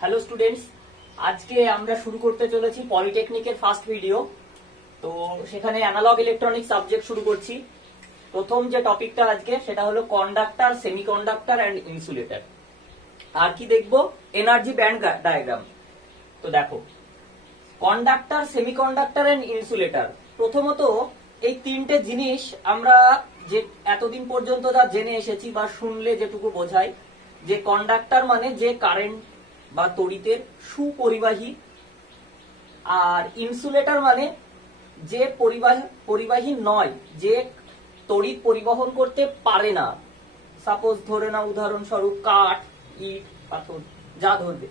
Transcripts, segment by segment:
Hello students, আজকে আমরা শুরু করতে চলেছি পলিটেকনিকের ফার্স্ট ভিডিও। তো সেখানে অ্যানালগ ইলেকট্রনিক সাবজেক্ট শুরু করছি। প্রথম যে টপিকটা আজকে সেটা হলো কন্ডাক্টর, সেমিকন্ডাক্টর অ্যান্ড ইনসুলেটর। আর কি দেখবো? Energy band diagram. তো দেখো, কন্ডাক্টর, সেমিকন্ডাক্টর অ্যান্ড ইনসুলেটর। প্রথমত এই তিনটে জিনিস আমরা যে এতদিন পর্যন্ত যা জেনে এসেছি বা শুনলে যেটুকু বোঝায়, যে কন্ডাক্টর মানে যে কারেন্ট বা তড়িতের সুপরিবাহী, আর ইনসুলেটর মানে যে পরিবাহী নয়, যে তড়িৎ পরিবহন করতে পারে না। সাপোজ ধরে নাও, উদাহরণস্বরূপ কাঠ, ইট, পাথর, যা ধরবে,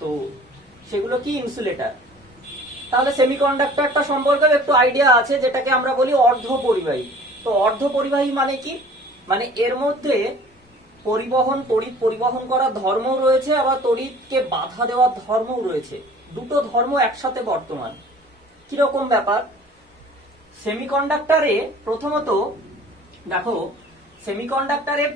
তো সেগুলো কি ইনসুলেটর। তাহলে সেমিকন্ডাক্টরটা সম্পর্কে একটু আইডিয়া আছে, যেটাকে আমরা বলি অর্ধ পরিবাহী। তো অর্ধ পরিবাহী মানে কি? মানে এর মধ্যে তড়িৎ পরিবহন করার ধর্মও রয়েছে, আবার তড়িৎকে বাধা দেওয়ার ধর্মও রয়েছে। দুটো ধর্ম একসাথে বর্তমান। কিরকম ব্যাপার? সেমিকন্ডাক্টরে প্রথমত দেখো, সেমিকন্ডাক্টরে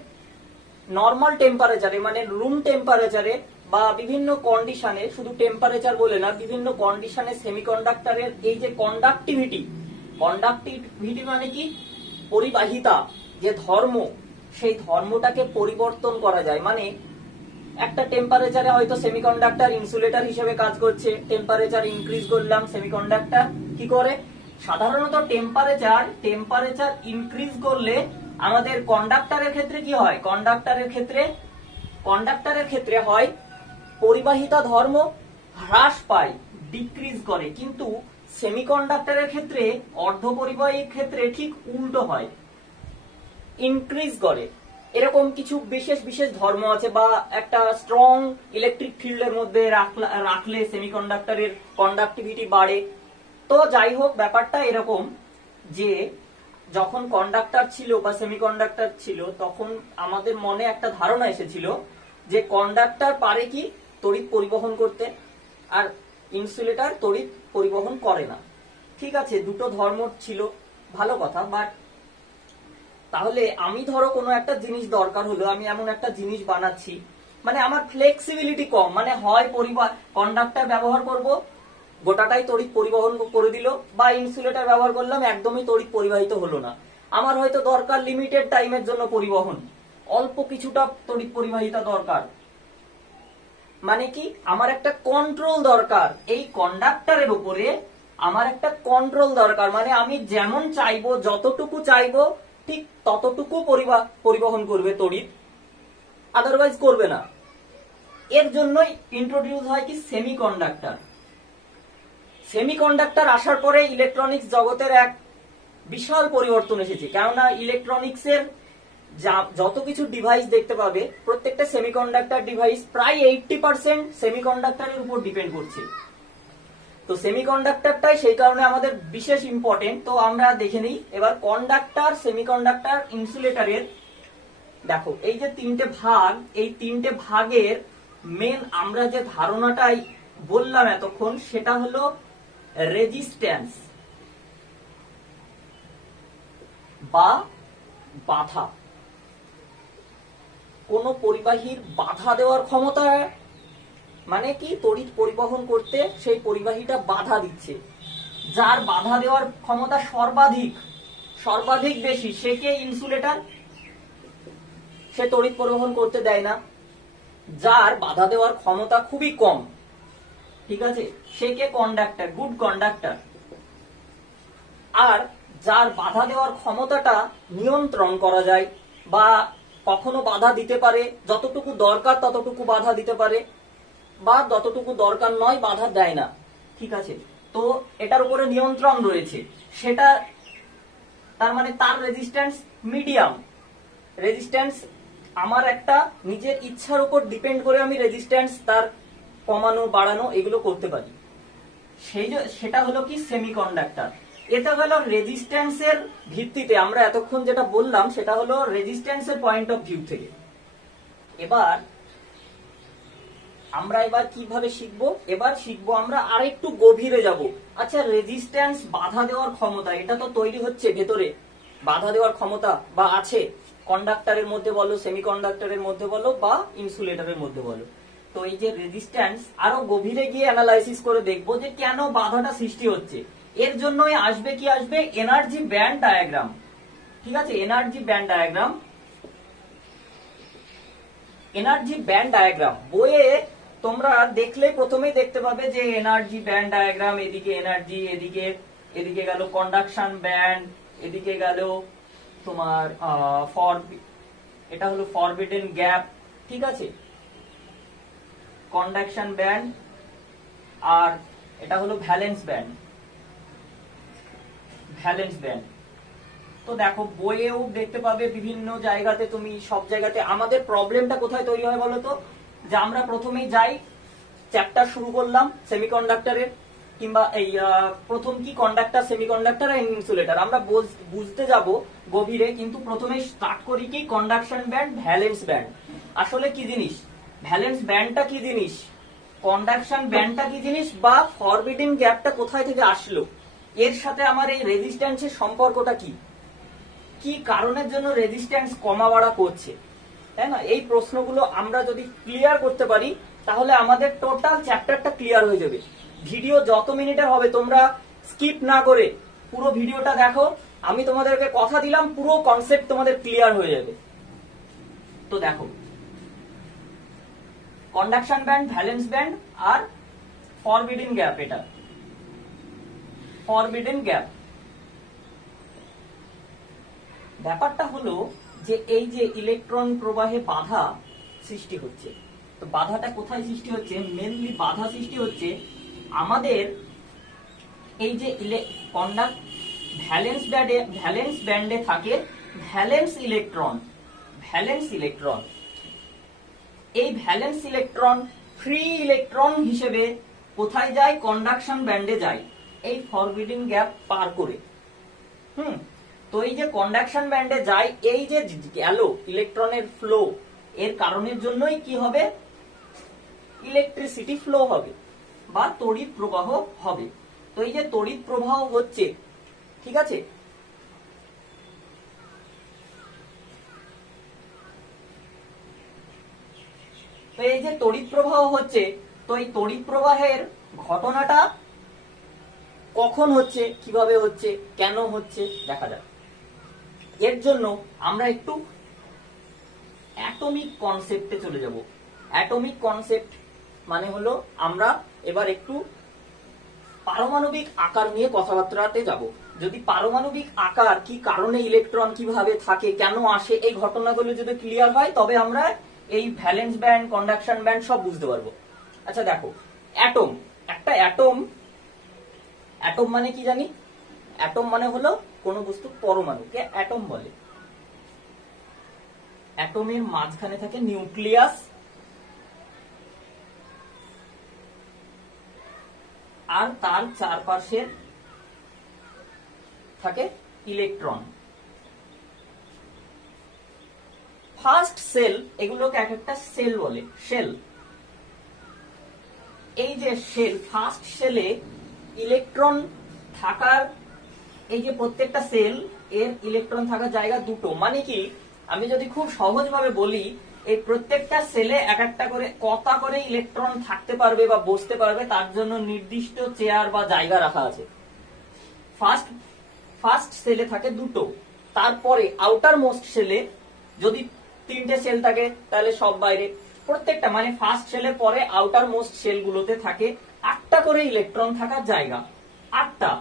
নর্মাল টেম্পারেচারে মানে রুম টেম্পারেচারে বা বিভিন্ন কন্ডিশনে, শুধু টেম্পারেচার বলে না, বিভিন্ন কন্ডিশনে সেমিকন্ডাক্টরের এই যে কন্ডাক্টিভিটি মানে কি? পরিবাহিতা, যে ধর্ম, সেই ধর্মটাকে পরিবর্তন করা যায়। মানে একটা টেম্পারেচারে হয়তো সেমিকন্ডাক্টর ইনসুলেটর হিসেবে কাজ করছে, টেম্পারেচার ইনক্রিজ করলাম, সেমিকন্ডাক্টর কি করে? সাধারণত টেম্পারেচার ইনক্রিজ করলে আমাদের কন্ডাক্টরের ক্ষেত্রে কি হয়? কন্ডাক্টরের ক্ষেত্রে হয় পরিবাহিতা ধর্ম হ্রাস পায়, ডিক্রিজ করে। কিন্তু সেমিকন্ডাক্টরের ক্ষেত্রে, অর্ধ পরিবাহীর ক্ষেত্রে ঠিক উল্টো হয়, ইনক্রিজ করে। এরকম কিছু বিশেষ ধর্ম আছে, বা একটা স্ট্রং ইলেকট্রিক ফিল্ডের মধ্যে রাখলে সেমিকন্ডাক্টরের কন্ডাক্টিভিটি বাড়ে। তো যাই হোক, ব্যাপারটা এরকম যে যখন কন্ডাক্টর ছিল বা সেমিকন্ডাক্টর ছিল, তখন আমাদের মনে একটা ধারণা এসেছিল যে কন্ডাক্টর পারে কি? তড়িৎ পরিবহন করতে, আর ইনসুলেটর তড়িৎ পরিবহন করে না। ঠিক আছে, দুটো ধর্ম ছিল, ভালো কথা। বাট তাহলে আমি ধরো কোনো একটা জিনিস দরকার হলো, আমি এমন একটা জিনিস বানাচ্ছি, মানে আমার ফ্লেক্সিবিলিটি কম, মানে হয় কন্ডাক্টর ব্যবহার করব, গোটাটাই তড়িৎ পরিবহন করে দিল, বা ইনসুলেটর ব্যবহার করলাম, একদমই তড়িৎ পরিবাহিত হলো না। আমার হয়তো দরকার লিমিটেড টাইমের জন্য পরিবহন, অল্প কিছুটা তড়িৎ পরিবাহিতা দরকার। মানে কি? আমার একটা কন্ট্রোল দরকার, এই কন্ডাক্টরের উপরে আমার একটা কন্ট্রোল দরকার। মানে আমি যেমন চাইবো, যতটুকু চাইবো ঠিক ততটুকু পরিবহন করবে তড়িৎ, আদারওয়াইজ করবে না। এর জন্যই ইন্ট্রোডিউস হয় কি? সেমিকন্ডাক্টর আসার পরে ইলেকট্রনিক্স জগতের এক বিশাল পরিবর্তন এসেছে। কেননা ইলেকট্রনিক্সের যত কিছু ডিভাইস দেখতে পাবে, প্রত্যেকটা সেমিকন্ডাক্টর ডিভাইস প্রায় 80% সেমিকন্ডাক্টরের উপর ডিপেন্ড করছে। তো সেমিকন্ডাক্টরটাই সেই কারণে আমাদের বিশেষ ইম্পর্টেন্ট। তো আমরা দেখে নিই এবার কন্ডাক্টর, সেমিকন্ডাক্টর, ইনসুলেটরের। দেখো, এই যে তিনটে ভাগ, এই তিনটে ভাগের মেন আমরা যে ধারণাটাই বললাম এতক্ষণ, সেটা হলো রেজিস্ট্যান্স বা বাধা। কোন পরিবাহীর বাধা দেওয়ার ক্ষমতা, মানে কি? তড়িৎ পরিবহন করতে সেই পরিবাহীটা বাধা দিচ্ছে। যার বাধা দেওয়ার ক্ষমতা সর্বাধিক বেশি, সে কে? ইনসুলেটর। সে তড়িৎ পরিবহন করতে দেয় না। যার বাধা দেওয়ার ক্ষমতা খুবই কম, ঠিক আছে, সে কে? Conductor, good conductor. আর যার বাধা দেওয়ার ক্ষমতাটা নিয়ন্ত্রণ করা যায়, বা কখনো বাধা দিতে পারে, যতটুকু দরকার ততটুকু বাধা দিতে পারে, বা যতটুকু দরকার নয় বাধা দেয় না। ঠিক আছে, তো এটার উপরে নিয়ন্ত্রণ রয়েছে, সেটা তার মানে তার রেজিস্ট্যান্স মিডিয়াম। রেজিস্ট্যান্স আমার একটা নিজের ইচ্ছার উপর ডিপেন্ড করে আমি রেজিস্ট্যান্স তার কমানো বাড়ানো এগুলো করতে পারি। সেটা হলো কি? সেমিকন্ডাক্টর। এটা হলো রেজিস্ট্যান্সের ভিত্তিতে আমরা এতক্ষণ যেটা বললাম, সেটা হলো রেজিস্ট্যান্সের পয়েন্ট অফ ভিউ থেকে। আমরা এবার কিভাবে শিখবো? এবার শিখবো আমরা আরেকটু গভীরে যাব। আচ্ছা, রেজিস্ট্যান্স, বাধা দেওয়ার ক্ষমতা, এটা তো তৈরি হচ্ছে ভেতরে, বাধা দেওয়ার ক্ষমতা বা আছে কন্ডাক্টরের মধ্যে বলো, সেমিকন্ডাক্টরের মধ্যে বলো, বা ইনসুলেটরের মধ্যে বলো। তো এই যে রেজিস্ট্যান্স আরো গভীরে গিয়ে অ্যানালাইসিস করে দেখবো যে কেন বাধাটা সৃষ্টি হচ্ছে। এর জন্যই আসবে কি আসবে এনার্জি ব্যান্ড ডায়াগ্রাম। ঠিক আছে, energy band diagram. Energy band diagram বইয়ে তোমরা দেখলে প্রথমেই দেখতে পাবে যে এনার্জি ব্যান্ড ডায়াগ্রাম, এদিকে এনার্জি, এদিকে গেল কন্ডাকশন ব্যান্ড, এদিকে গেল তোমার এটা হলো ফরবিডেন গ্যাপ। ঠিক আছে, কন্ডাকশন ব্যান্ড, আর এটা হলো ভ্যালেন্স ব্যান্ড। ভ্যালেন্স ব্যান্ড তো দেখো বইয়েও দেখতে পাবে বিভিন্ন জায়গাতে, তুমি সব জায়গাতে। আমাদের প্রবলেমটা কোথায় তৈরি হয় বলো তো, যে আমরা প্রথমেই যাই, চ্যাপ্টার শুরু করলাম সেমিকন্ডাক্টরের, কিংবা এই প্রথম কি কন্ডাক্টর, সেমিকন্ডাক্টর আর ইনসুলেটর, আমরা বুঝতে যাব গভীরে, কিন্তু প্রথমে স্টার্ট করি কি কন্ডাকশন ব্যান্ড, ভ্যালেন্স ব্যান্ড। আসলে কি জিনিস ভ্যালেন্স ব্যান্ডটা, কি জিনিস কন্ডাকশন ব্যান্ডটা, কি জিনিস বা ফরবিডেন গ্যাপটা কোথায় থেকে আসলো, এর সাথে আমার এই রেজিস্ট্যান্সের সম্পর্কটা কি, কি কারণের জন্য রেজিস্ট্যান্স কমা বাড়া করছে, তাই না? এই প্রশ্নগুলো আমরা যদি ক্লিয়ার করতে পারি তাহলে আমাদের টোটাল চ্যাপ্টারটা ক্লিয়ার হয়ে যাবে। ভিডিও যত মিনিটের হবে তোমরা স্কিপ না করে পুরো ভিডিওটা দেখো, আমি তোমাদেরকে কথা দিলাম পুরো কনসেপ্ট তোমাদের ক্লিয়ার হয়ে যাবে। তো দেখো কন্ডাকশন ব্যান্ড, ভ্যালেন্স ব্যান্ড আর ফরবিডেন গ্যাপ, এটা ফরবিডেন গ্যাপ। ব্যাপারটা হলো যে এই যে ইলেকট্রন প্রবাহে বাধা সৃষ্টি হচ্ছে, তো বাধাটা কোথায় সৃষ্টি হচ্ছে? মেনলি বাধা সৃষ্টি হচ্ছে আমাদের এই যে ভ্যালেন্স ব্যান্ডে থাকে ভ্যালেন্স ইলেকট্রন। এই ভ্যালেন্স ইলেকট্রন ফ্রি ইলেকট্রন হিসেবে কোথায় যায়? কন্ডাকশন ব্যান্ডে যায়, এই ফরবিডেন গ্যাপ পার করে। তো এই যে কন্ডাকশন ব্যান্ডে যায়, এই যে গেল ইলেকট্রনের ফ্লো, এর কারণের জন্যই কি হবে? ইলেকট্রিসিটি ফ্লো হবে বা তড়িৎ প্রবাহ হবে। তো এই যে তড়িৎ প্রবাহ হচ্ছে, ঠিক আছে, তো এই যে তড়িৎ প্রবাহ হচ্ছে, তো এই তড়িৎ প্রবাহের ঘটনাটা কখন হচ্ছে, কিভাবে হচ্ছে, কেন হচ্ছে দেখা যাক। এর জন্য আমরা একটু অ্যাটমিক কনসেপ্টে চলে যাব। অ্যাটমিক কনসেপ্ট মানে হলো আমরা এবার একটু পারমাণবিক আকার নিয়ে কথাবার্তাতে যাব। যদি পারমাণবিক আকার, কি কারণে ইলেকট্রন কিভাবে থাকে, কেন আসে, এই ঘটনাগুলো যদি ক্লিয়ার হয় তবে আমরা এই ভ্যালেন্স ব্যান্ড, কন্ডাকশন ব্যান্ড সব বুঝতে পারবো। আচ্ছা দেখো, অ্যাটম, একটা অ্যাটম মানে কি জানি? অ্যাটম মানে হলো কোন বস্তু পরমাণুকে অ্যাটম বলে। অ্যাটমের মাঝখানে থাকে নিউক্লিয়াস, আর তার চারপাশে থাকে ইলেকট্রন। ফার্স্ট সেল, এগুলোকে এক একটা সেল বলে, সেল। এই যে সেল, ফার্স্ট সেলে ইলেকট্রন থাকার, এই যে প্রত্যেকটা সেল এর ইলেকট্রন থাকার জায়গা দুটো। মানে কি, আমি যদি খুব সহজভাবে বলি, এই প্রত্যেকটা সেলে এক একটা করে কটা করে ইলেকট্রন থাকতে পারবে বা বসতে পারবে, তার জন্য নির্দিষ্ট চেয়ার বা জায়গা রাখা আছে। ফার্স্ট সেলে থাকে দুটো, তারপরে আউটার মোস্ট সেলে যদি তিনটে সেল থাকে তাহলে সব বাইরে। প্রত্যেকটা মানে ফার্স্ট সেলের পরে আউটার মোস্ট সেল গুলোতে থাকে 8টা করে ইলেকট্রন থাকার জায়গা। 8টা,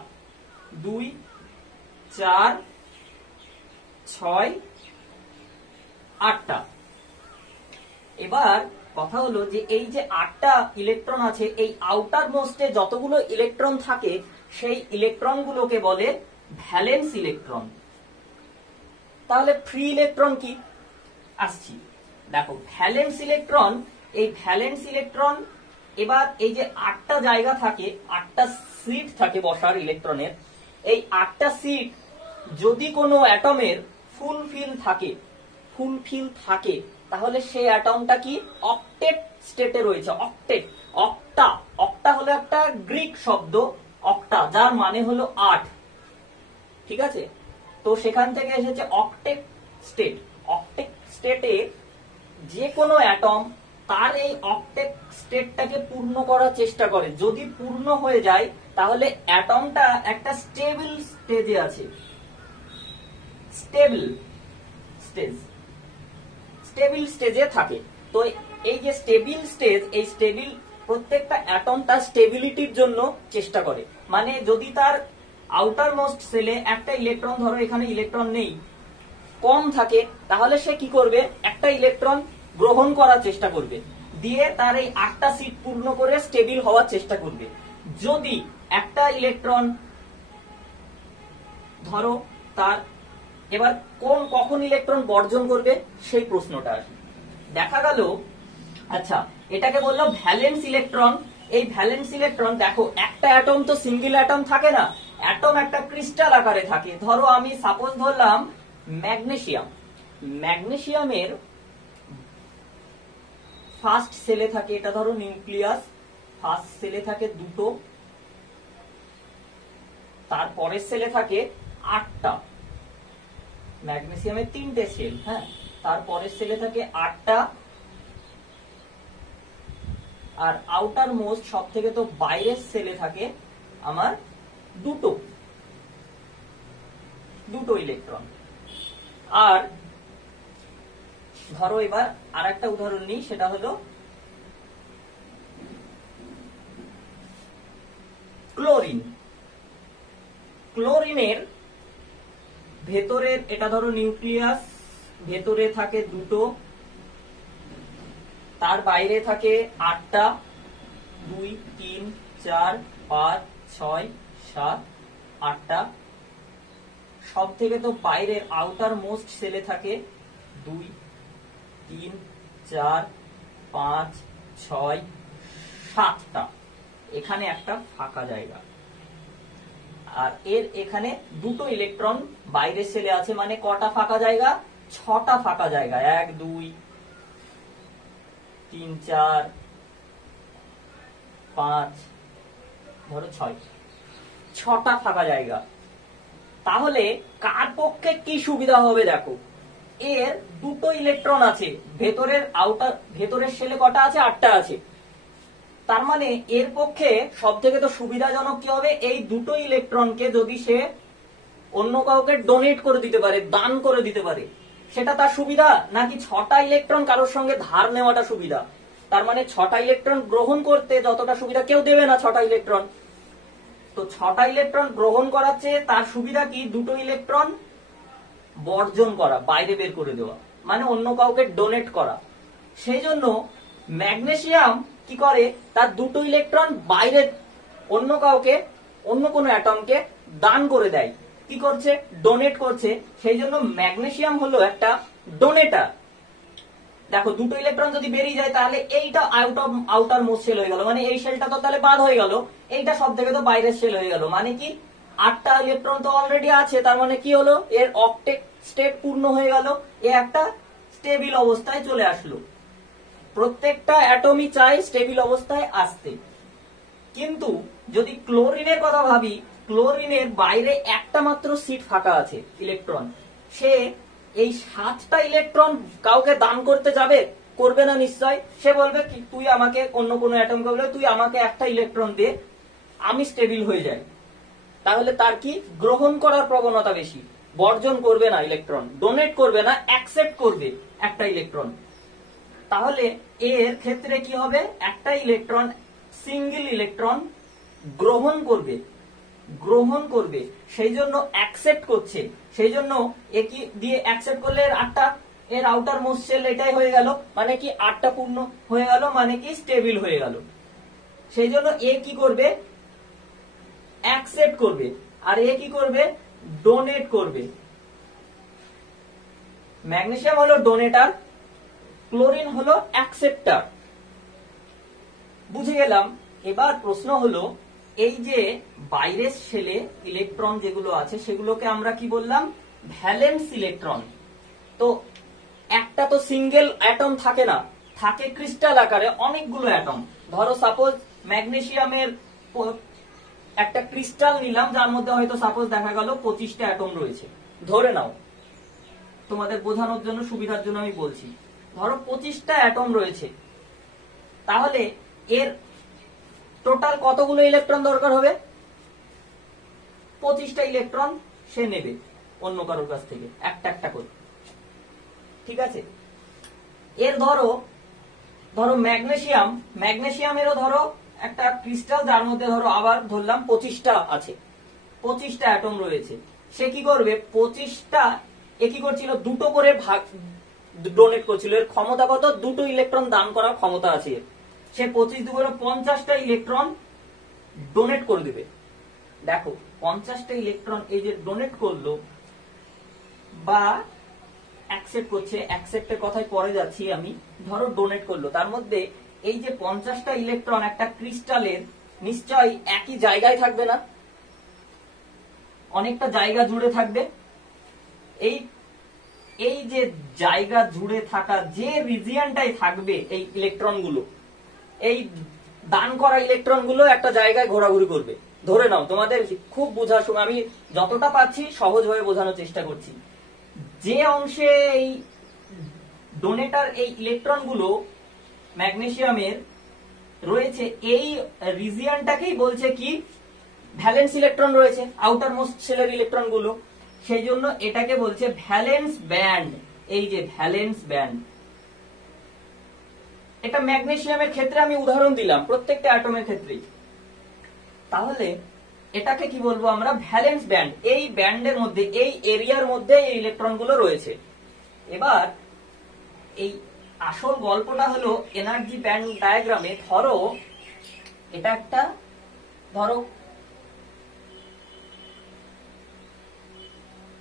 2, 4, 6, 8টা। এবার কথা হলো যে এই যে 8টা ইলেকট্রন আছে, এই আউটার মোস্টে যতগুলো ইলেকট্রন থাকে সেই ইলেকট্রন গুলোকে বলে ভ্যালেন্স ইলেকট্রন। তাহলে ফ্রি ইলেকট্রন কি? আসছি, দেখো ভ্যালেন্স ইলেকট্রন, এই ভ্যালেন্স ইলেকট্রন, এবার এই যে 8টা জায়গা থাকে, 8টা সিট থাকে বসার ইলেকট্রনের, এই 8টা সিট যদি কোনো অ্যাটমের ফুলফিল থাকে তাহলে সেই অ্যাটমটা কি অক্টেট স্টেটে রয়েছে। অক্টা হলো একটা গ্রিক শব্দ, অক্টা, যার মানে হলো 8। ঠিক আছে, তো সেখান থেকে এসেছে অক্টেট স্টেট। অক্টেট স্টেটে যে কোনো অ্যাটম তার এই অক্টেট স্টেটটাকে পূর্ণ করার চেষ্টা করে। যদি পূর্ণ হয়ে যায় তাহলে অ্যাটমটা একটা স্টেবল স্টেজে আছে। স্টেবল স্টেজে থাকে। তো এই যে স্টেবল স্টেজ, এই স্টেবল প্রত্যেকটা অ্যাটম তার স্টেবিলিটির জন্য চেষ্টা করে। মানে যদি তার আউটার মোস্ট সেলে একটা ইলেকট্রন, ধরো এখানে ইলেকট্রন নেই, কম থাকে, তাহলে সে কি করবে, একটা ইলেকট্রন গ্রহণ করার চেষ্টা করবে, দিয়ে তার এই 8টা সিট পূর্ণ করে স্টেবল হওয়ার চেষ্টা করবে। যদি একটা ইলেকট্রন, ধরো তার এবার কখন ইলেকট্রন বর্জন করবে সেই প্রশ্নটা আসে। দেখা গেল, আচ্ছা এটাকে বললো ভ্যালেন্স ইলেকট্রন। এই ভ্যালেন্স ইলেকট্রন, দেখো একটা অ্যাটম তো সিঙ্গেল অ্যাটম থাকে না, অ্যাটম একটা ক্রিস্টাল আকারে থাকে। ধরো আমি সাপোজ ধরলাম ম্যাগনেসিয়াম। ম্যাগনেসিয়ামের ফার্স্ট সেলে থাকে, এটা ধরো নিউক্লিয়াস, ফার্স্ট সেলে থাকে 2টো, তারপরের সেলে থাকে 8টা। ম্যাগনেসিয়ামের 3টে সেল, হ্যাঁ, তারপরের সেলে থাকে 8টা, আর আউটার মোস্ট সব থেকে তো বাইরের সেলে থাকে আমার দুটো ইলেকট্রন। আর ধরো এবার আর একটা উদাহরণ নিই, সেটা হলো ক্লোরিন। ক্লোরিনের ভেতরের, এটা ধরো নিউক্লিয়াস, ভেতরে থাকে 2টো, তার বাইরে থাকে 8টা, 2, 3, 4, 5, 6, 7, 8টা। সব থেকে তো বাইরের আউটার মোস্ট সেলে থাকে 2, 3, 4, 5, 6, 7টা। এখানে একটা ফাঁকা জায়গা, আর এর এখানে 2টো ইলেকট্রন বাইরের সেলে আছে। মানে কটা ফাঁকা জায়গা, 6টা ফাঁকা জায়গা। 1, 2, 3, 4, 5, ধরো 6টা ফাঁকা জায়গা। তাহলে কার পক্ষে কি সুবিধা হবে, দেখো এর 2টো ইলেকট্রন আছে, ভেতরের সেলে কটা আছে, 8টা আছে। তার মানে এর পক্ষে সব থেকে তো সুবিধাজনক কি হবে, এই 2টো ইলেকট্রনকে যদি সে অন্য কাউকে ডোনেট করে দিতে পারে, দান করে দিতে পারে, সেটা তার সুবিধা, নাকি 6টা ইলেকট্রন কারোর সঙ্গে ধার নেওয়াটা সুবিধা? তার মানে 6টা ইলেকট্রন গ্রহণ করতে যতটা সুবিধা কেউ দেবে না 6টা ইলেকট্রন। তো 6টা ইলেকট্রন গ্রহণ করার চেয়ে তার সুবিধা কি, 2টো ইলেকট্রন বর্জন করা, বাইরে বের করে দেওয়া, মানে অন্য কাউকে ডোনেট করা। সেই জন্য ম্যাগনেসিয়াম কি করে, তার 2টো ইলেকট্রন বাইরে অন্য কাউকে, অন্য কোনো অ্যাটমকে দান করে দেয়। কি করছে, ডোনেট করছে। সেই জন্য ম্যাগনেসিয়াম হলো একটা ডোনেটার। দেখো 2টো ইলেকট্রন যদি বেরিয়ে যায় তাহলে এইটা আউটার মোস্ট সেল হয়ে গেল, মানে এই সেলটা তো তাহলে বাদ হয়ে গেল, এইটা সব থেকে তো বাইরের সেল হয়ে গেল। মানে কি 8টা ইলেকট্রন তো অলরেডি আছে, তার মানে কি হলো, এর অক্টেট স্টেট পূর্ণ হয়ে গেল, এ একটা স্টেবল অবস্থায় চলে আসলো। প্রত্যেকটা অ্যাটমই চাই স্টেবল অবস্থায় আসতে। কিন্তু যদি ক্লোরিনের কথা ভাবি, ক্লোরিনের বাইরে একটা মাত্র সিট ফাঁকা আছে, ইলেকট্রন। সে এই 7টা ইলেকট্রন কাউকে দান করতে যাবে, করবে না নিশ্চয়। সে বলবে কি, তুই আমাকে, অন্য কোনো অ্যাটমকে বলবে তুই আমাকে একটা ইলেকট্রন দে, আমি স্টেবল হয়ে যাই। তাহলে তার কি, গ্রহণ করার প্রবণতা বেশি, বর্জন করবে না ইলেকট্রন, ডোনেট করবে না, অ্যাকসেপ্ট করবে একটা ইলেকট্রন। তাহলে এর ক্ষেত্রে কি হবে, একটা ইলেকট্রন, সিঙ্গেল ইলেকট্রন গ্রহণ করবে, সেই জন্য অ্যাকসেপ্ট করছে। সেই জন্য এ কি দিয়ে অ্যাকসেপ্ট করলে এর 8টা, এর আউটার মোস্ট সেল এটাই হয়ে গেল, মানে কি 8টা পূর্ণ হয়ে গেল, মানে কি স্টেবল হয়ে গেল। সেই জন্য এ কি করবে, অ্যাকসেপ্ট করবে, আর এ কি করবে, ডোনেট করবে। ম্যাগনেসিয়াম হলো ডোনেটার, ক্লোরিন হলো অ্যাকসেপ্টার। বুঝে গেলাম। এবার প্রশ্ন হলো, এই যে বাইরের সেলে ইলেকট্রন যেগুলো আছে সেগুলোকে আমরা কি বললাম, ভ্যালেন্স ইলেকট্রন। তো একটা তো সিঙ্গেল অ্যাটম থাকে না, থাকে ক্রিস্টাল আকারে অনেকগুলো অ্যাটম। ধরো সাপোজ ম্যাগনেসিয়ামের একটা ক্রিস্টাল নিলাম, যার মধ্যে হয়তো সাপোজ দেখা গেল 25টা অ্যাটম রয়েছে, ধরে নাও, তোমাদের বোঝানোর জন্য, সুবিধার জন্য আমি বলছি। ধরো 25টা অ্যাটম রয়েছে, তাহলে এর টোটাল কতগুলো ইলেকট্রন দরকার হবে? 25টা ইলেকট্রন সে নেবে অন্য কারোর কাছ থেকে একটা একটা করে। ঠিক আছে, এর ধরো ম্যাগনেসিয়ামেরও ধরো একটা ক্রিস্টাল, যার মধ্যে ধরো আবার ধরলাম 25টা আছে, 25টা অ্যাটম রয়েছে। সে কি করবে, 25টা এ কি করছিল, দুটো করে ভাগ ডোনেট করছিল। এর ক্ষমতা কত? দুটো ইলেকট্রন দান করার ক্ষমতা আছে। সে 25 দুগুলো 50টা ইলেকট্রন ডোনেট করে দেবে। দেখো 50টা ইলেকট্রন এই যে ডোনেট করলো বা অ্যাকসেপ্ট করছে, অ্যাকসেপ্টের কথায় পরে যাচ্ছি আমি। ধরো ডোনেট করলো, তার মধ্যে এই যে 50টা ইলেকট্রন একটা ক্রিস্টালের নিশ্চয়ই একই জায়গায় থাকবে না, অনেকটা জায়গা জুড়ে থাকবে। এই যে জায়গা জুড়ে থাকা যে রিজিয়নটাই থাকবে এই ইলেকট্রনগুলো, এই দান করা ইলেকট্রনগুলো একটা জায়গায় ঘোরাঘুরি করবে। ধরে নাও, তোমাদের খুব বোঝার সময় আমি যতটা পাচ্ছি সহজভাবে বোঝানোর চেষ্টা করছি। যে অংশে এই ডোনেটার এই ইলেকট্রনগুলো ম্যাগনেসিয়ামের রয়েছে, এই রিজিয়নটাকেই বলছে কি, ভ্যালেন্স ইলেকট্রন রয়েছে, আউটার মোস্ট শেলের ইলেকট্রন গুলো, সেই জন্য এটাকে বলছে ভ্যালেন্স ব্যান্ড। এই যে ভ্যালেন্স ব্যান্ড, এটা ম্যাগনেসিয়ামের ক্ষেত্রে আমি উদাহরণ দিলাম, প্রত্যেকটা অ্যাটমের ক্ষেত্রেই। তাহলে এটাকে কি বলবো আমরা, ভ্যালেন্স ব্যান্ড। এই ব্যান্ডের মধ্যে, এই এরিয়ার মধ্যে এই ইলেকট্রন গুলো রয়েছে। এবার এই আসল গল্পটা হলো এনার্জি ব্যান্ড ডায়াগ্রামে। ধরো এটা একটা, ধরো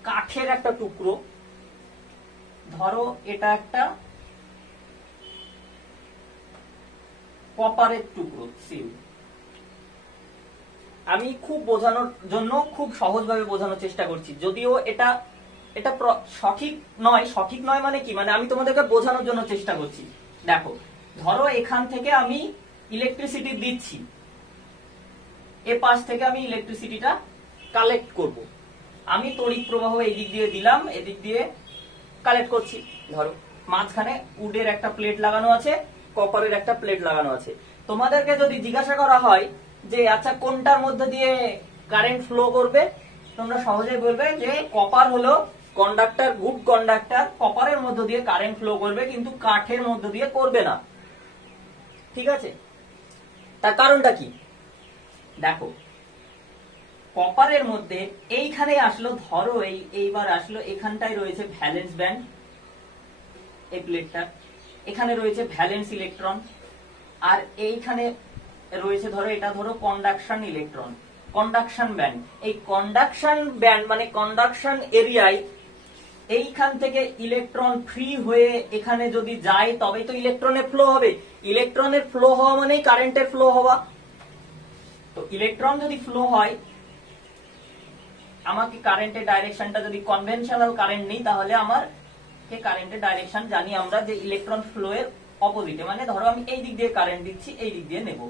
কাঠের একটা টুকরো, ধরো এটা একটা কপারের টুকরো সিল। আমি খুব বোঝানোর জন্য খুব সহজভাবে বোঝানোর চেষ্টা করছি, যদিও এটা সঠিক নয় মানে কি, মানে আমি তোমাদেরকে বোঝানোর জন্য চেষ্টা করছি। দেখো, ধরো এখান থেকে আমি ইলেকট্রিসিটি দিচ্ছি, এ পাশ থেকে আমি ইলেকট্রিসিটিটা কালেক্ট করব। আমি তড়িৎ প্রবাহ এই দিক দিয়ে দিলাম, এদিক দিয়ে কালেক্ট করছি। ধরো মাঝখানে উডের একটা প্লেট লাগানো আছে, কপারের একটা প্লেট লাগানো আছে। তোমাদেরকে যদি জিজ্ঞাসা করা হয় যে আচ্ছা কোনটার মধ্যে দিয়ে কারেন্ট ফ্লো করবে, তোমরা সহজেই বলবে যে কপার হলো কন্ডাক্টর, গুড কন্ডাক্টর, কপারের মধ্যে দিয়ে কারেন্ট ফ্লো করবে, কিন্তু কাঠের মধ্যে দিয়ে করবে না। ঠিক আছে, তার কারণটা কি? দেখো, কপারের মধ্যে এইখানে আসলো, ধরো এইবার আসলো, এখানটায় রয়েছে ভ্যালেন্স ব্যান্ড, এই প্লেটটা, এখানে রয়েছে ভ্যালেন্স ইলেকট্রন, আর এইখানে রয়েছে ধরো এটা ধরো কন্ডাকশন ইলেকট্রন, কন্ডাকশন ব্যান্ড। এই কন্ডাকশন ব্যান্ড মানে কন্ডাকশন এরিয়ায় এইখান থেকে ইলেকট্রন ফ্রি হয়ে এখানে যদি যায় তবেই তো ইলেকট্রনের ফ্লো হবে। ইলেকট্রনের ফ্লো হওয়া মানেই কারেন্টের ফ্লো হওয়া। তো ইলেকট্রন যদি ফ্লো হয়, আমাকে কারেন্টের ডাইরেকশনটা যদি কনভেনশনাল কারেন্ট নেই, তাহলে আমার কারেন্টের ডাইরেকশন জানি আমরা যে ইলেকট্রন ফ্লো এর অপোজিটে। মানে ধরো আমি এই দিক দিয়ে কারেন্ট দিচ্ছি, এই দিক দিয়ে নেব।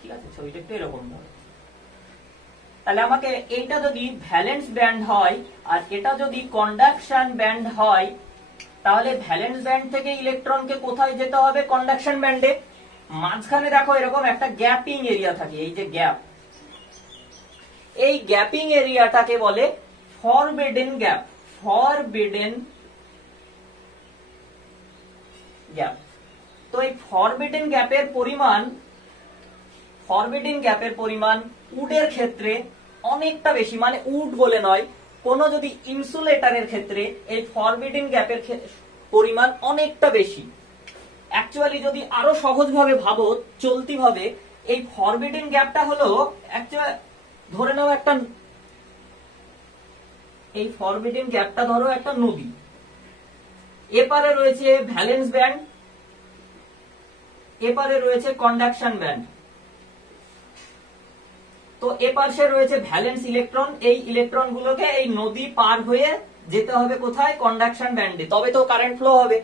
ঠিক আছে, ছবিটা একটু এরকম ধরো। তাহলে আমাকে এইটা যদি ভ্যালেন্স ব্যান্ড হয় আর এটা যদি কন্ডাকশন ব্যান্ড হয়, তাহলে ভ্যালেন্স ব্যান্ড থেকে ইলেকট্রনকে কোথায় যেতে হবে? কন্ডাকশন ব্যান্ডে। মাঝখানে দেখো এরকম একটা গ্যাপিং এরিয়া থাকে, এই যে গ্যাপ, এই গ্যাপিং এরিয়াটাকে বলে ফরবিডেন গ্যাপ। Forbidden gap. তো এই ফরবিডেন গ্যাপের পরিমাণ উডের ক্ষেত্রে অনেকটা বেশি, মানে উড বলে নয়, কোন যদি ইনসুলেটরের ক্ষেত্রে এই ফরবিডেন গ্যাপের পরিমাণ অনেকটা বেশি। অ্যাকচুয়ালি যদি আরো সহজভাবে ভাবো, চলতি ভাবে, এই ফরবিডেন গ্যাপটা হলো অ্যাকচুয়ালি, ধরে নাও একটা, এই ফরবিডেন গ্যাপটা ধরো একটা নদী, এপারে রয়েছে ভ্যালেন্স ব্যান্ড, এপারে রয়েছে কন্ডাকশন ব্যান্ড। তো এপাশে রয়েছে ভ্যালেন্স ইলেকট্রন, এই ইলেকট্রন গুলোকে এই নদী পার হয়ে যেতে হবে কোথায়? কন্ডাকশন ব্যান্ডে, তবে তো কারেন্ট ফ্লো হবে।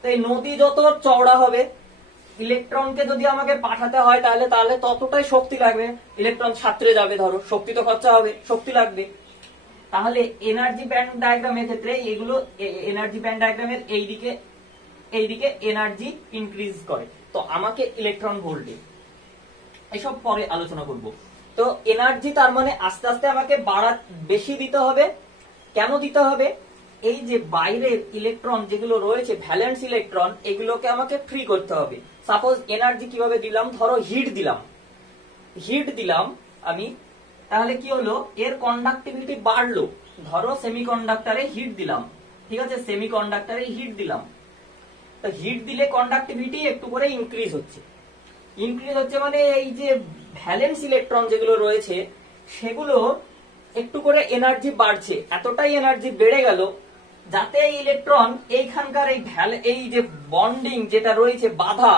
তো এই নদী যত চওড়া হবে, ইলেকট্রনকে যদি আমাকে পাঠাতে হয় তাহলে ততটাই শক্তি লাগবে। ইলেকট্রন ছাত্রে যাবে, ধরো শক্তি তো খরচা হবে, শক্তি লাগবে। তাহলে এনার্জি ব্যান্ড ডায়াগ্রামের ক্ষেত্রে এগুলো, এনার্জি ব্যান্ড ডায়াগ্রামের এইদিকে এইদিকে এনার্জি ইনক্রিজ করে। তো আমাকে ইলেকট্রন ভোল্টে এসব পরে আলোচনা করব। তো এনার্জি তার মানে আস্তে আস্তে আমাকে বেশি দিতে হবে। কেন দিতে হবে? এই যে বাইরের ইলেকট্রন যেগুলো রয়েছে ভ্যালেন্স ইলেকট্রন, এগুলোকে আমাকে ফ্রি করতে হবে। সাপোজ এনার্জি কিভাবে দিলাম, ধরো হিট দিলাম আমি, তাহলে কি হলো, এর কন্ডাক্টিভিটি বাড়লো। ধরো সেমিকন্ডাক্টরে হিট দিলাম, ঠিক আছে, সেমিকন্ডাক্টরে হিট দিলাম, তো হিট দিলে কন্ডাক্টিভিটি একটু করে ইনক্রিজ হচ্ছে মানে এই যে ভ্যালেন্স ইলেকট্রন যেগুলো রয়েছে সেগুলো একটু করে এনার্জি বাড়ছে। এতটাই এনার্জি বেড়ে গেল যাতে এই ইলেকট্রন এইখানকার এই যে বন্ডিং যেটা রয়েছে, বাধা,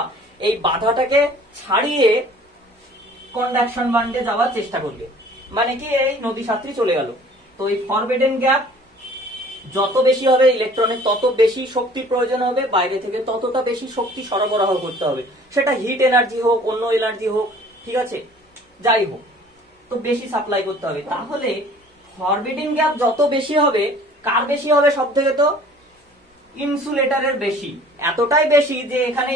এই বাধাটাকে ছাড়িয়ে কন্ডাকশন বান্ডে যাওয়ার চেষ্টা করবে। মানে কি, এই নদী সাত্রী চলে গেল। তো এই ফরবিডেন গ্যাপ যত বেশি হবে ইলেকট্রনের তত বেশি শক্তির প্রয়োজন হবে, বাইরে থেকে ততটা বেশি শক্তি সরবরাহ করতে হবে, সেটা হিট এনার্জি হোক, অন্য এনার্জি হোক, ঠিক আছে, যাই হোক, তো বেশি সাপ্লাই করতে হবে। তাহলে ফরবিডেন গ্যাপ যত বেশি হবে, কার বেশি হবে সব থেকে? তো ইনসুলেটরের বেশি। এতটাই বেশি যে এখানে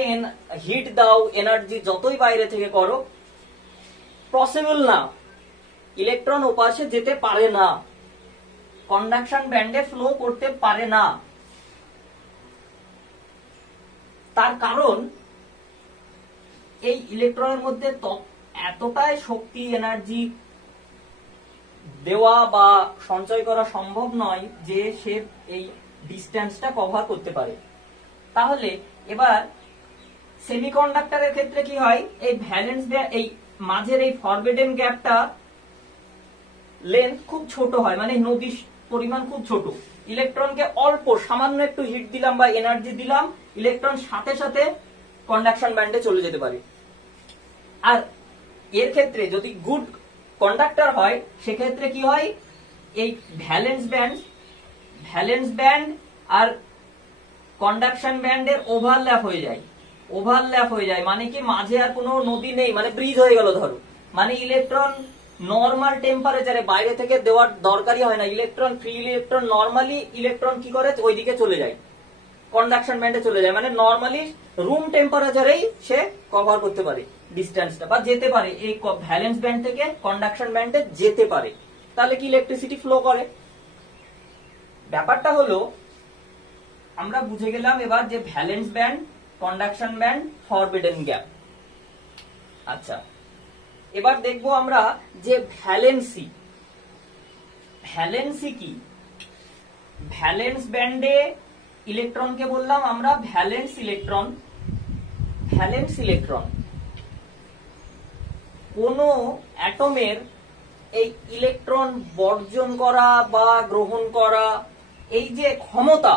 হিট দাও, এনার্জি যতই বাইরে থেকে করো, পসিবল না, ইলেকট্রন ওপাশে যেতে পারে না, কন্ডাকশন ব্যান্ডে ফ্লো করতে পারে না। তার কারণ এই ইলেকট্রনের মধ্যে এতটাই শক্তি, এনার্জি দেওয়া বা সঞ্চয় করা সম্ভব নয় যে সে এই ডিস্টেন্সটা কভার করতে পারে। তাহলে এবার সেমিকন্ডাক্টরের ক্ষেত্রে কি হয়, এই ভ্যালেন্স এই মাঝের এই ফরবিডেন গ্যাপটা লেন্থ খুব ছোট হয়, মানে নদীর পরিমাণ খুব ছোট। ইলেকট্রনকে অল্প সামান্য একটু হিট দিলাম বা এনার্জি দিলাম, ইলেকট্রন সাথে সাথে কন্ডাকশন ব্যান্ডে চলে যেতে পারে। আর এর ক্ষেত্রে যদি গুড কন্ডাক্টর হয়, সেক্ষেত্রে কি হয়, এই ভ্যালেন্স ব্যান্ড আর কন্ডাকশন ব্যান্ডের ওভারল্যাপ হয়ে যায়। মানে কি, মাঝে আর কোনো নদী নেই, মানে ব্রিজ হয়ে গেল ধরো। মানে ইলেকট্রন নর্মাল টেম্পারেচারে বাইরে থেকে দেওয়ার দরকারই হয় না, electron free electron normally electron কি করে, ওইদিকে চলে যায়, কন্ডাকশন ব্যান্ডে চলে যায়। মানে নর্মালি রুম টেম্পারেচারেই সে কভার করতে পারে ডিস্টেন্সটা, বা যেতে পারে এই ভ্যালেন্স ব্যান্ড থেকে কন্ডাকশন ব্যান্ডে যেতে পারে। তাহলে কি ইলেকট্রিসিটি ফ্লো করে। ব্যাপারটা হলো আমরা বুঝে গেলাম এবার যে valence band, conduction band, forbidden gap. আচ্ছা, এবার দেখবো আমরা যে ভ্যালেন্সি কি। ভ্যালেন্স ব্যান্ডে ইলেকট্রনকে বললাম আমরা ভ্যালেন্স ইলেকট্রন। কোন অ্যাটমের এই ইলেকট্রন বর্জন করা বা গ্রহণ করা, এই যে ক্ষমতা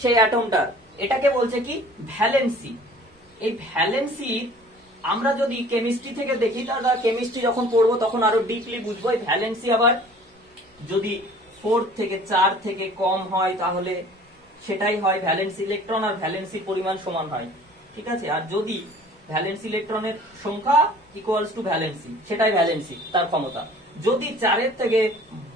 সেই অ্যাটমটার, এটাকে বলছে কি, ভ্যালেন্সি। এই ভ্যালেন্সি আমরা যদি কেমিস্ট্রি থেকে দেখি, তাহলে কেমিস্ট্রি যখন পড়বো তখন আরো ডিপলি বুঝবো। এই ভ্যালেন্সি আবার যদি 4 থেকে 4 থেকে কম হয় তাহলে সেটাই হয় ভ্যালেন্সি ইলেকট্রন, আর ভ্যালেন্সি পরিমাণ সমান হয়, ঠিক আছে। আর যদি ভ্যালেন্সি ইলেকট্রনের সংখ্যা ইকুয়ালস টু ভ্যালেন্সি, সেটাই ভ্যালেন্সি, তার ক্ষমতা। যদি 4 থেকে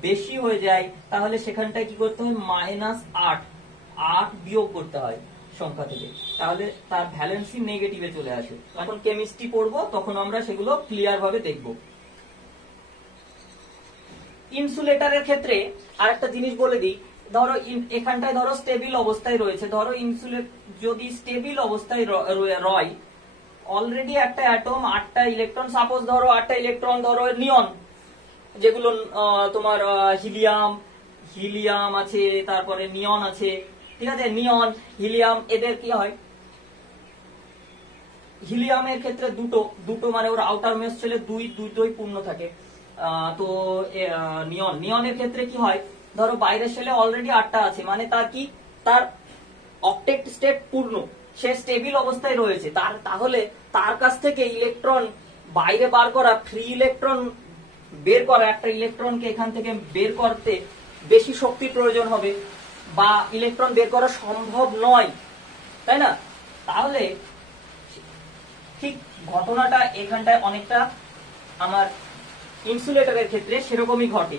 বেশি হয়ে যায় তাহলে সেখানটায় কি করতে হয়, -8 বিয়োগ করতে হয় সংখ্যা থেকে, তাহলে তার ভ্যালেন্সি নেগেটিভে চলে আসে। এখন কেমিস্ট্রি পড়বো তখন আমরা সেগুলো ক্লিয়ার ভাবে দেখব। ইনসুলেটরের ক্ষেত্রে আরেকটা জিনিস বলে দিই, ধরো এখানটায় ধরো স্টেবিল অবস্থায় রয়েছে, ধরো ইনসুলেট যদি স্টেবিল অবস্থায় রয়, অলরেডি একটা অ্যাটম 8টা ইলেকট্রন, সাপোজ ধরো 8টা ইলেকট্রন, ধরো নিয়ন, যেগুলো তোমার হিলিয়াম আছে, তারপরে নিয়ন আছে, ঠিক আছে, নিয়ন, হিলিয়াম, এদের কি হয়, হিলিয়ামের ক্ষেত্রে দুটো মানে ওর আউটার মেস ছেলে দুটোই পূর্ণ থাকে। তো নিয়নের ক্ষেত্রে কি হয়, ধরো বাইরের শেলে অলরেডি 8টা আছে, মানে তার অক্টেট স্টেট পূর্ণ, সে স্টেবিল অবস্থায় রয়েছে। তাহলে তার কাছ থেকে ইলেকট্রন বাইরে বার করা, ফ্রি ইলেকট্রন বের করা, একটা ইলেকট্রনকে এখান থেকে বের করতে বেশি শক্তির প্রয়োজন হবে, বা ইলেকট্রন বের করা সম্ভব নয়, তাই না। তাহলে ঠিক ঘটনাটা এখানটায় অনেকটা আমার ইনসুলেটরের ক্ষেত্রে সেরকমই ঘটে।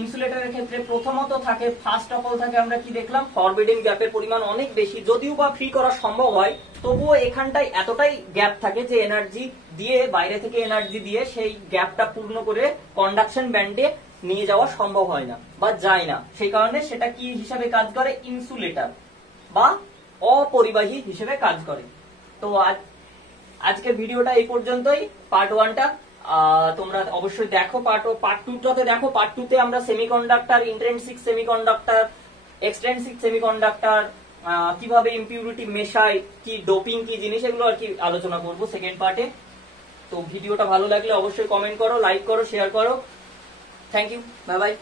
ইনসুলেটরের ক্ষেত্রে প্রথমত থাকে, ফার্স্ট অফ অল থাকে, আমরা কি দেখলাম, ফরবিডিং গ্যাপের পরিমাণ অনেক বেশি। যদিও বা ফ্রি করা সম্ভব হয়, তবুও এখানটায় এতটাই গ্যাপ থাকে যে এনার্জি দিয়ে, বাইরে থেকে এনার্জি দিয়ে সেই গ্যাপটা পূর্ণ করে কন্ডাকশন ব্যান্ডে নিয়ে যাওয়া সম্ভব হয় না বা যায় না। সেই কারণে সেটা কি হিসাবে কাজ করে, ইনসুলেটর বা অপরিবাহী হিসেবে কাজ করে। তো আজকের ভিডিওটা এই পর্যন্তই, পার্ট 1টা। তোমরা অবশ্যই দেখো পার্ট 2টাতে দেখো। পার্ট 2তে আমরা semiconductor, intrinsic semiconductor, extrinsic semiconductor, কিভাবে ইমপিউরিটি মেশায়, কি ডোপিং কি জিনিস, এগুলো আর কি আলোচনা করব সেকেন্ড পার্টে। তো ভিডিওটা ভালো লাগলে অবশ্যই কমেন্ট করো, লাইক করো, শেয়ার করো। Thank you, bye by.